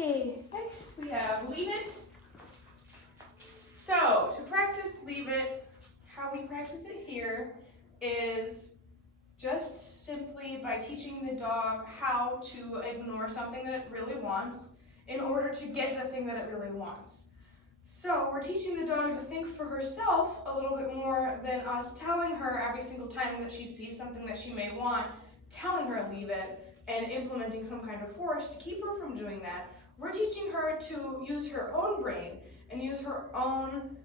Okay, next we have Leave It. So to practice Leave It, how we practice it here is just simply by teaching the dog how to ignore something that it really wants in order to get the thing that it really wants. So we're teaching the dog to think for herself a little bit more than us telling her every single time that she sees something that she may want, telling her leave it and implementing some kind of force to keep her from doing that. We're teaching her to use her own brain and use her own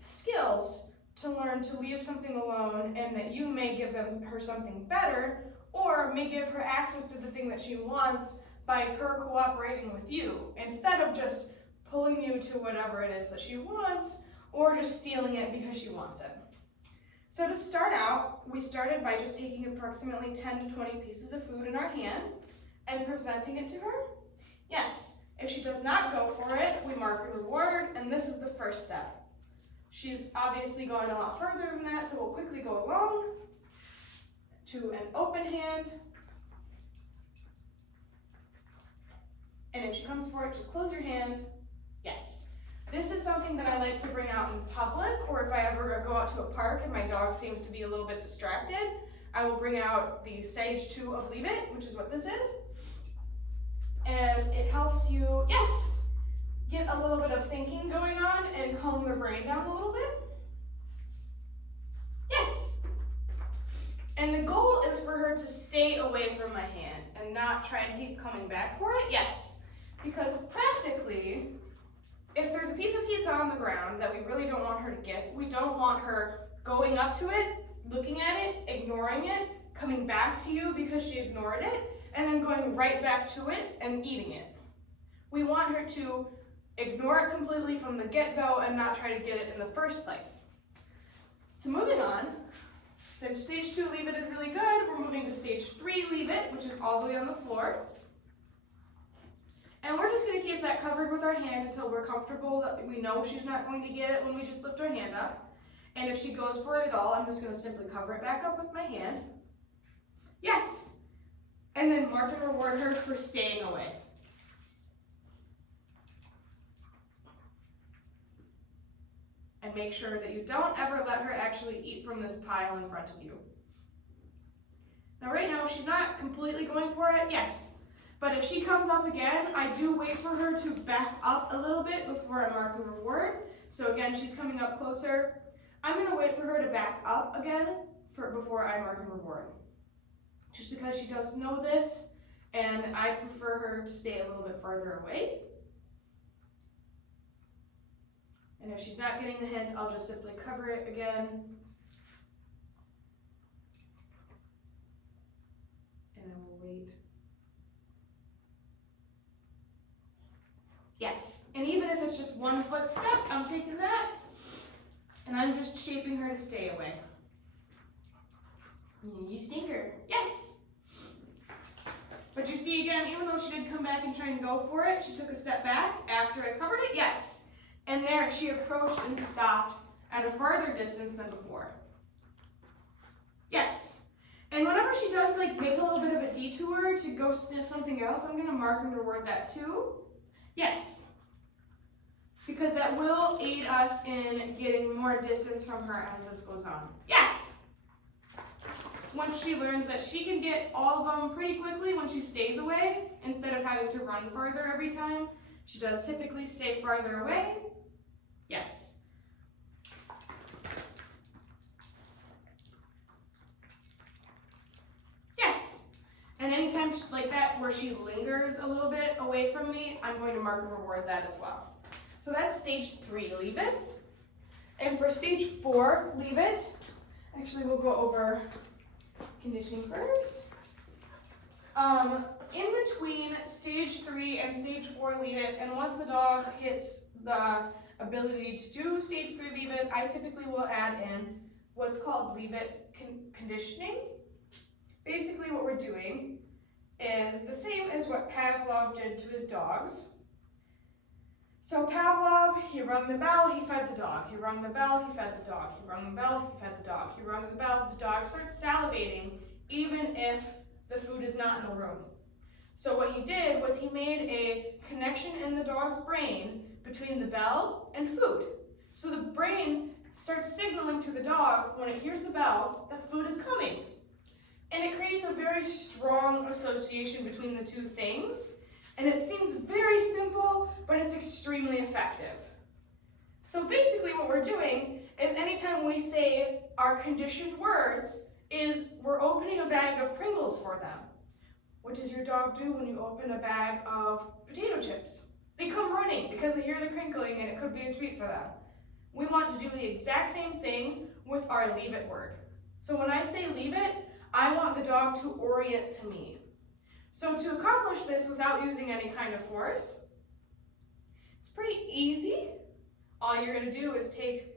skills to learn to leave something alone, and that you may give her something better, or may give her access to the thing that she wants by her cooperating with you, instead of just pulling you to whatever it is that she wants, or just stealing it because she wants it. So to start out, we started by just taking approximately 10 to 20 pieces of food in our hand and presenting it to her. Yes, if she does not go for it, we mark a reward, and this is the first step. She's obviously going a lot further than that, so we'll quickly go along to an open hand. And if she comes for it, just close your hand. Yes. This is something that I like to bring out in public, or if I ever go out to a park and my dog seems to be a little bit distracted, I will bring out the stage 2 of Leave It, which is what this is. And it helps you, yes, get a little bit of thinking going on and calm your brain down a little bit. Yes. And the goal is for her to stay away from my hand and not try and keep coming back for it. Yes. Because practically, if there's a piece of pizza on the ground that we really don't want her to get, we don't want her going up to it, looking at it, ignoring it, coming back to you because she ignored it, and then going right back to it and eating it. We want her to ignore it completely from the get-go and not try to get it in the first place. So moving on, since stage 2 Leave It is really good, we're moving to stage 3 Leave It, which is all the way on the floor. And we're just going to keep that covered with our hand until we're comfortable that we know she's not going to get it when we just lift our hand up. And if she goes for it at all, I'm just going to simply cover it back up with my hand. Yes! And then mark and reward her for staying away. And make sure that you don't ever let her actually eat from this pile in front of you. Now right now, she's not completely going for it, yes. But if she comes up again, I do wait for her to back up a little bit before I mark the reward. So again, she's coming up closer. I'm gonna wait for her to back up again before I mark the reward. Just because she does know this, and I prefer her to stay a little bit farther away. And if she's not getting the hint, I'll just simply cover it again. And then we'll wait. Yes, and even if it's just 1 foot step, I'm taking that, and I'm just shaping her to stay away. You sneaker, yes! But you see again, even though she did come back and try and go for it, she took a step back after I covered it, yes! And there, she approached and stopped at a farther distance than before. Yes. And whenever she does like make a little bit of a detour to go sniff something else, I'm gonna mark and reward that too. Yes. Because that will aid us in getting more distance from her as this goes on. Yes. Once she learns that she can get all of them pretty quickly when she stays away, instead of having to run further every time, she does typically stay farther away. Yes. Yes. And anytime like that where she lingers a little bit away from me, I'm going to mark and reward that as well. So that's stage 3, Leave It. And for stage 4, Leave It, actually we'll go over conditioning first. In between stage 3 and stage 4 Leave It, and once the dog hits the ability to do stage 3 Leave It, I typically will add in what's called Leave It conditioning. Basically what we're doing is the same as what Pavlov did to his dogs. So Pavlov, he rung the bell, he fed the dog. He rung the bell, he fed the dog. He rung the bell, he fed the dog. He rung the bell, the dog starts salivating even if the food is not in the room. So what he did was he made a connection in the dog's brain between the bell and food. So the brain starts signaling to the dog when it hears the bell that food is coming. And it creates a very strong association between the two things. And it seems very simple, but it's extremely effective. So basically what we're doing is anytime we say our conditioned words is we're opening a bag of Pringles for them. What does your dog do when you open a bag of potato chips? They come running because they hear the crinkling and it could be a treat for them. We want to do the exact same thing with our leave it word. So when I say leave it, I want the dog to orient to me. So to accomplish this without using any kind of force, it's pretty easy. All you're going to do is take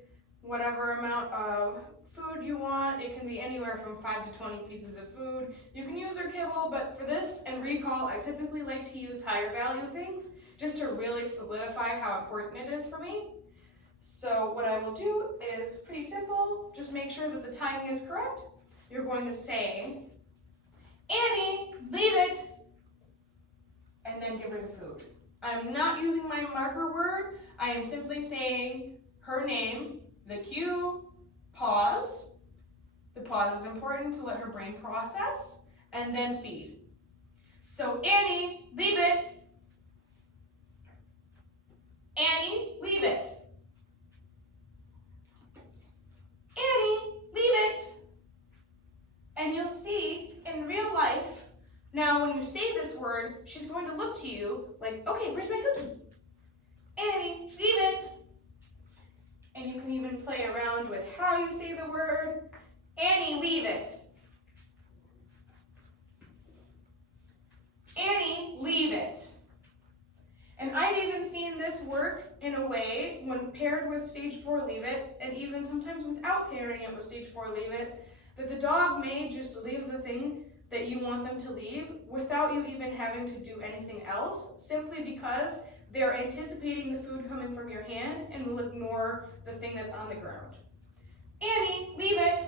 whatever amount of food you want. It can be anywhere from 5 to 20 pieces of food. You can use your kibble, but for this and recall, I typically like to use higher value things just to really solidify how important it is for me. So what I will do is pretty simple. Just make sure that the timing is correct. You're going to say, Annie, leave it, and then give her the food. I'm not using my marker word. I am simply saying her name, the cue, pause. The pause is important to let her brain process, and then feed. So Annie, leave it. Annie, leave it. Annie, leave it. And you'll see in real life, now when you say this word, she's going to look to you like, okay, where's my cookie? Annie, leave it. And you can even play around with how you say the word. Annie, leave it. Annie, leave it. And I've even seen this work in a way when paired with stage 4 leave it, and even sometimes without pairing it with stage 4 leave it, that the dog may just leave the thing that you want them to leave without you even having to do anything else, simply because they're anticipating the food coming from your hand and will ignore the thing that's on the ground. Annie, leave it.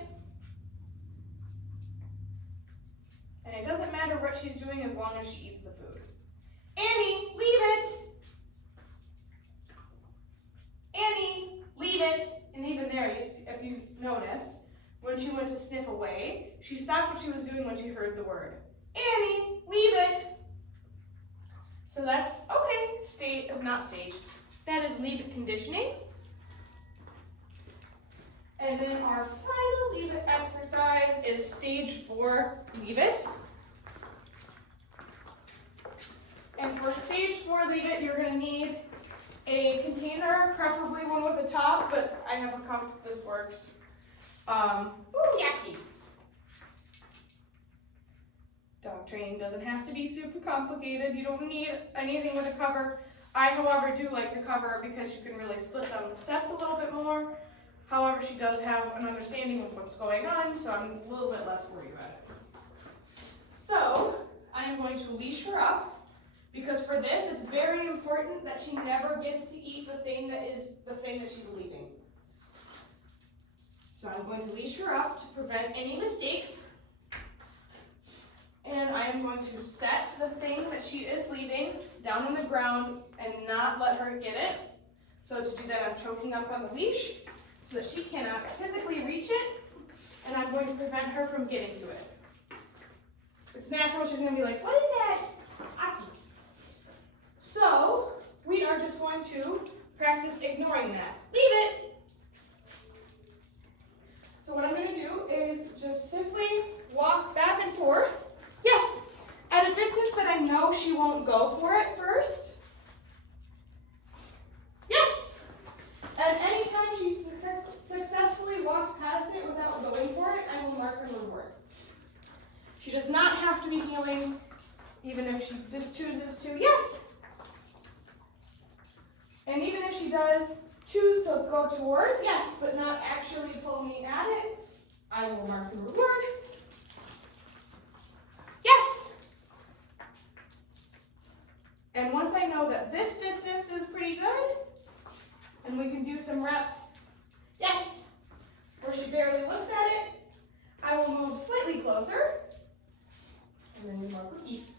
And it doesn't matter what she's doing as long as she eats the food. Annie, leave it. Annie, leave it. And even there, if you notice, when she went to sniff away, she stopped what she was doing when she heard the word. Annie, leave it. So that's, okay, that is leave it conditioning. And then our final leave it exercise is stage 4 leave it. And for stage 4 leave it, you're going to need a container, preferably one with a top, but I have a cup, this works. Yucky. Dog training doesn't have to be super complicated. You don't need anything with a cover. I, however, do like the cover because you can really split down the steps a little bit more. However, she does have an understanding of what's going on, so I'm a little bit less worried about it. So, I am going to leash her up, because for this, it's very important that she never gets to eat the thing that she's leaving. So I'm going to leash her up to prevent any mistakes. And I am going to set the thing that she is leaving down on the ground and not let her get it. So to do that, I'm choking up on the leash so that she cannot physically reach it, and I'm going to prevent her from getting to it. It's natural, she's going to be like, what is that? Aki. So we are just going to practice ignoring that. Leave it. So what I'm going to do is just simply walk back and forth. Yes, at a distance that I know she won't go for it first. Yes. And anytime she successfully walks past it without going for it, I will mark her reward. She does not have to be healing, even if she just chooses to. Yes. And even if she does choose to go towards, yes, but not actually pull me at it, I will mark the reward. Yes! And once I know that this distance is pretty good, and we can do some reps, yes, where she barely looks at it, I will move slightly closer, and then do more cookies.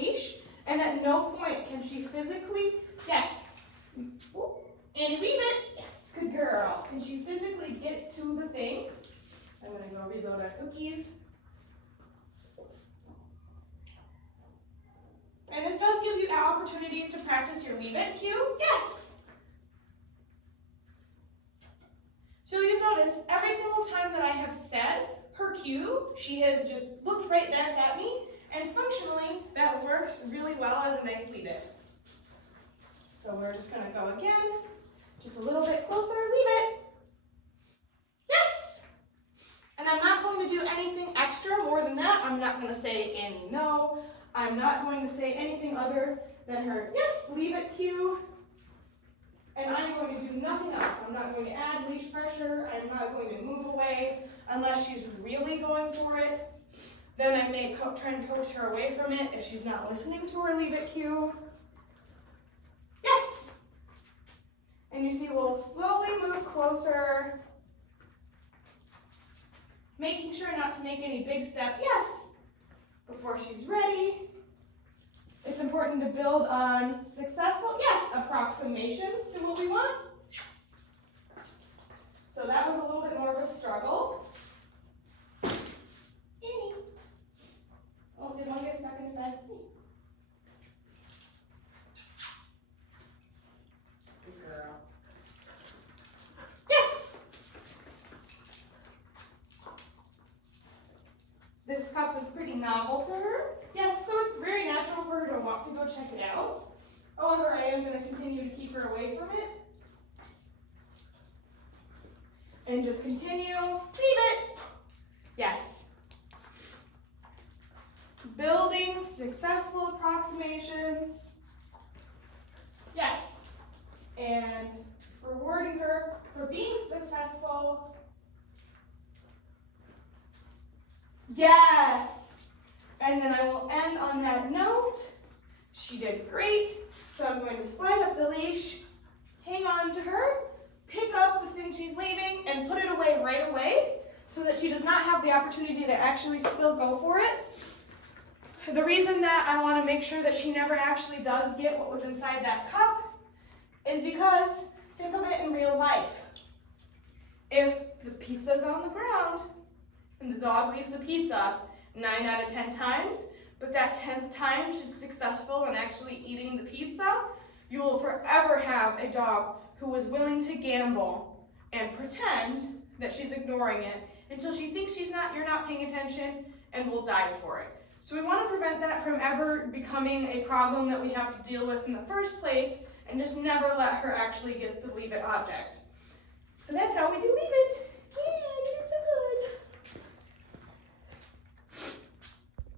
leash, and at no point can she physically, yes, Annie, leave it, yes, good girl. Can she physically get to the thing? I'm gonna go reload our cookies. And this does give you opportunities to practice your leave it cue, yes. So you notice every single time that I have said her cue, she has just looked right back at me, and functionally, that works really well as a nice leave it. So we're just gonna go again, just a little bit closer, leave it. Yes! And I'm not going to do anything extra more than that. I'm not gonna say Annie, no. I'm not going to say anything other than her, yes, leave it cue. And I'm going to do nothing else. I'm not going to add leash pressure. I'm not going to move away unless she's really going for it. Then I may try and coach her away from it if she's not listening to her leave it cue. Yes! And you see we'll slowly move closer, making sure not to make any big steps. Yes! Before she's ready. It's important to build on successful, yes, approximations to what we want. So that was a little bit more of a struggle. Annie. Oh, did one get stuck in the fence? Good girl. Yes! This cup is pretty novel to her. Yes, so it's very natural for her to want to go check it out. However, I am going to continue to keep her away from it. And just continue. Leave it. Yes. Building successful approximations. Yes. And rewarding her for being successful. Yes. And then I will end on that note. She did great. So I'm going to slide up the leash, hang on to her, pick up the thing she's leaving, and put it away right away so that she does not have the opportunity to actually still go for it. The reason that I want to make sure that she never actually does get what was inside that cup is because think of it in real life. If the pizza's on the ground and the dog leaves the pizza 9 out of 10 times, but that 10th time she's successful in actually eating the pizza, you will forever have a dog who is willing to gamble and pretend that she's ignoring it until she thinks you're not paying attention and will die for it. So we want to prevent that from ever becoming a problem that we have to deal with in the first place and just never let her actually get the leave it object. So that's how we do leave it.